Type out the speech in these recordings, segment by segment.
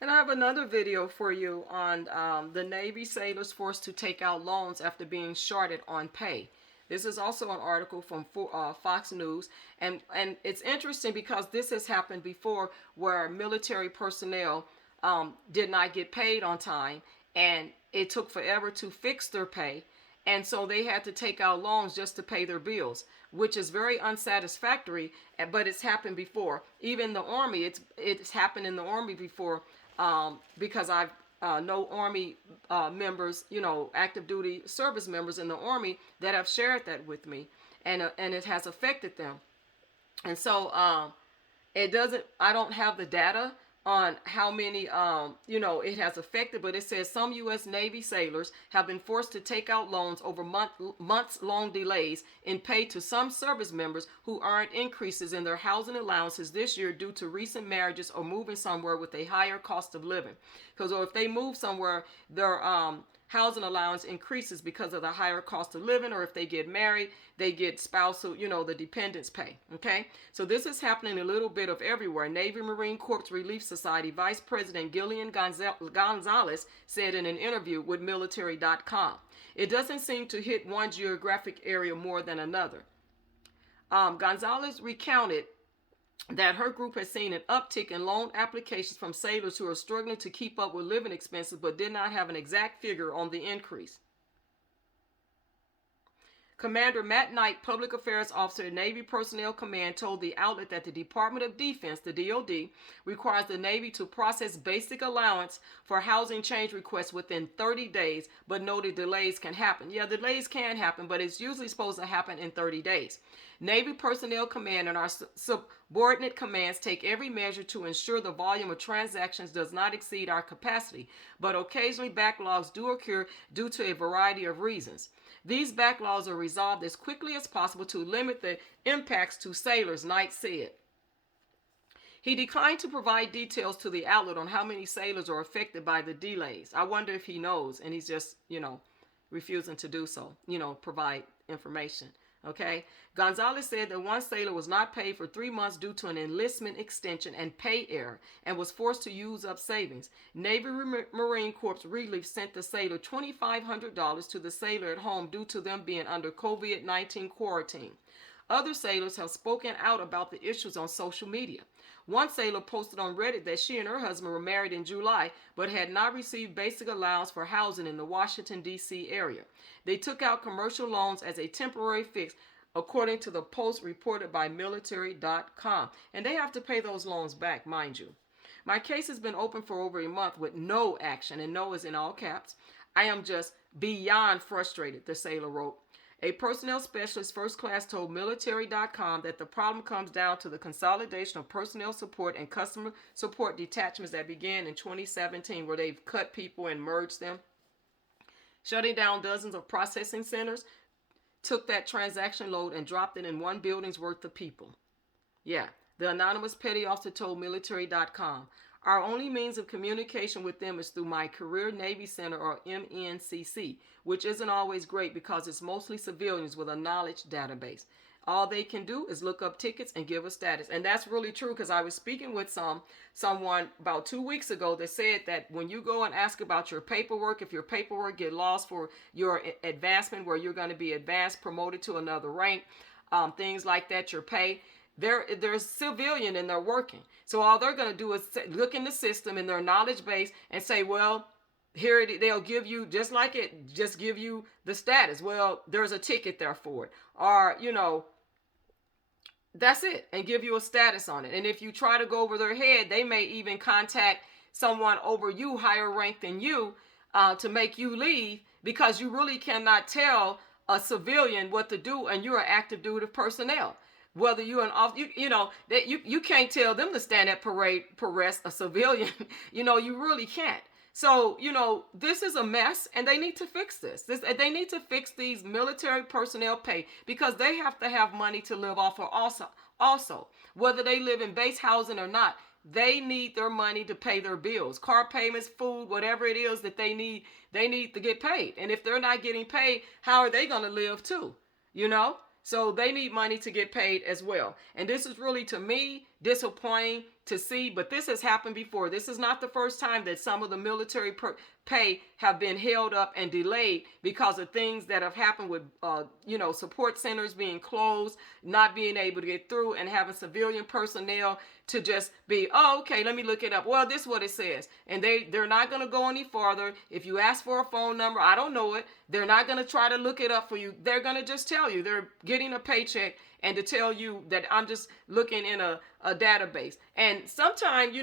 And I have another video for you on the Navy sailors forced to take out loans after being shorted on pay. This is also an article from Fox News, and it's interesting because this has happened before, where military personnel did not get paid on time, and it took forever to fix their pay, and so they had to take out loans just to pay their bills, which is very unsatisfactory. But it's happened before, even the Army. It's happened in the Army before, because I've know Army members, active duty service members in the Army that have shared that with me, and it has affected them. And so it doesn't, I don't have the data on how many it has affected, but it says some U.S. Navy sailors have been forced to take out loans over months long delays in pay to some service members who earned increases in their housing allowances this year due to recent marriages or moving somewhere with a higher cost of living. Because if they move somewhere, their housing allowance increases because of the higher cost of living, or if they get married, they get spousal, the dependents pay. Okay, so this is happening a little bit of everywhere. Navy Marine Corps Relief Society Vice President Gillian Gonzalez said in an interview with military.com, it doesn't seem to hit one geographic area more than another. Gonzalez recounted that her group has seen an uptick in loan applications from sailors who are struggling to keep up with living expenses but did not have an exact figure on the increase. Commander Matt Knight, Public Affairs Officer at Navy Personnel Command, told the outlet that the Department of Defense, the DoD, requires the Navy to process basic allowance for housing change requests within 30 days, but noted delays can happen. Yeah, delays can happen, but it's usually supposed to happen in 30 days. Navy Personnel Command and our subordinate commands take every measure to ensure the volume of transactions does not exceed our capacity, but occasionally backlogs do occur due to a variety of reasons. These backlogs are resolved as quickly as possible to limit the impacts to sailors, Knight said. He declined to provide details to the outlet on how many sailors are affected by the delays. I wonder if he knows, and he's just, refusing to do so, provide information. Okay. Gonzalez said that one sailor was not paid for 3 months due to an enlistment extension and pay error and was forced to use up savings. Navy Marine Corps Relief sent the sailor $2,500 to the sailor at home due to them being under COVID-19 quarantine. Other sailors have spoken out about the issues on social media. One sailor posted on Reddit that she and her husband were married in July but had not received basic allowance for housing in the Washington, D.C. area. They took out commercial loans as a temporary fix, according to the post reported by military.com. And they have to pay those loans back, mind you. My case has been open for over a month with no action, and no is in all caps. I am just beyond frustrated, the sailor wrote. A personnel specialist first class told military.com that the problem comes down to the consolidation of personnel support and customer support detachments that began in 2017, where they've cut people and merged them. Shutting down dozens of processing centers took that transaction load and dropped it in one building's worth of people. Yeah, the anonymous petty officer told military.com, our only means of communication with them is through my Career Navy Center, or MNCC, which isn't always great because it's mostly civilians with a knowledge database. All they can do is look up tickets and give a status. And that's really true, because I was speaking with someone about 2 weeks ago that said that when you go and ask about your paperwork, if your paperwork get lost for your advancement, where you're going to be advanced, promoted to another rank, things like that, your pay, they're civilian and they're working. So all they're going to do is look in the system in their knowledge base and say, well, here they'll give you, just give you the status. Well, there's a ticket there for it. Or, that's it, and give you a status on it. And if you try to go over their head, they may even contact someone over you, higher ranked than you, to make you leave, because you really cannot tell a civilian what to do, and you're an active duty personnel. Whether you're an off, that you can't tell them to stand at parade, arrest a civilian. You really can't. So, this is a mess, and they need to fix this. They need to fix these military personnel pay, because they have to have money to live off of also, whether they live in base housing or not. They need their money to pay their bills, car payments, food, whatever it is that they need to get paid. And if they're not getting paid, how are they going to live too? So they need money to get paid as well. And this is really, to me, disappointing to see, but this has happened before. This is not the first time that some of the military pay have been held up and delayed because of things that have happened with, support centers being closed, not being able to get through, and having civilian personnel to just be, oh, okay, let me look it up. Well, this is what it says. And they're not going to go any farther. If you ask for a phone number, I don't know it. They're not going to try to look it up for you. They're going to just tell you they're getting a paycheck and to tell you that I'm just looking in a database. And sometimes,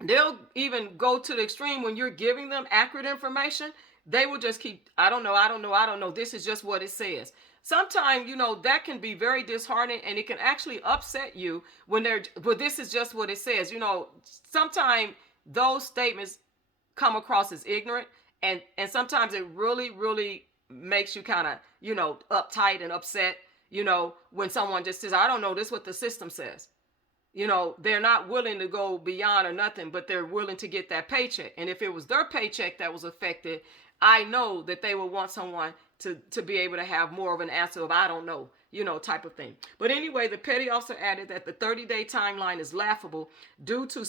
they'll even go to the extreme when you're giving them accurate information. They will just keep, I don't know. This is just what it says. Sometimes, that can be very disheartening, and it can actually upset you when this is just what it says. Sometimes those statements come across as ignorant, and sometimes it really, really makes you kind of, uptight and upset, when someone just says, I don't know, this is what the system says. They're not willing to go beyond or nothing, but they're willing to get that paycheck. And if it was their paycheck that was affected, I know that they would want someone to be able to have more of an answer of, I don't know, type of thing. But anyway, the petty officer added that the 30-day timeline is laughable due to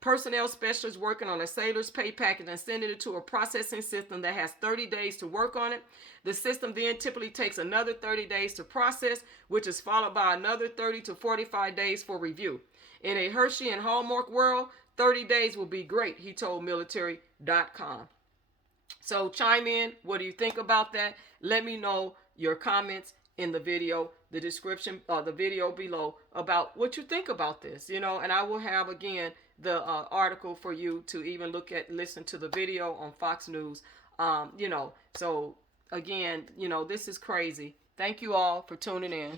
personnel specialists working on a sailor's pay package and sending it to a processing system that has 30 days to work on it. The system then typically takes another 30 days to process, which is followed by another 30 to 45 days for review. In a Hershey and Hallmark world, 30 days will be great, he told military.com. So chime in. What do you think about that? Let me know your comments in the video, the description, the video below about what you think about this, and I will have, again, the article for you to even listen to the video on Fox News. So again, this is crazy. Thank you all for tuning in.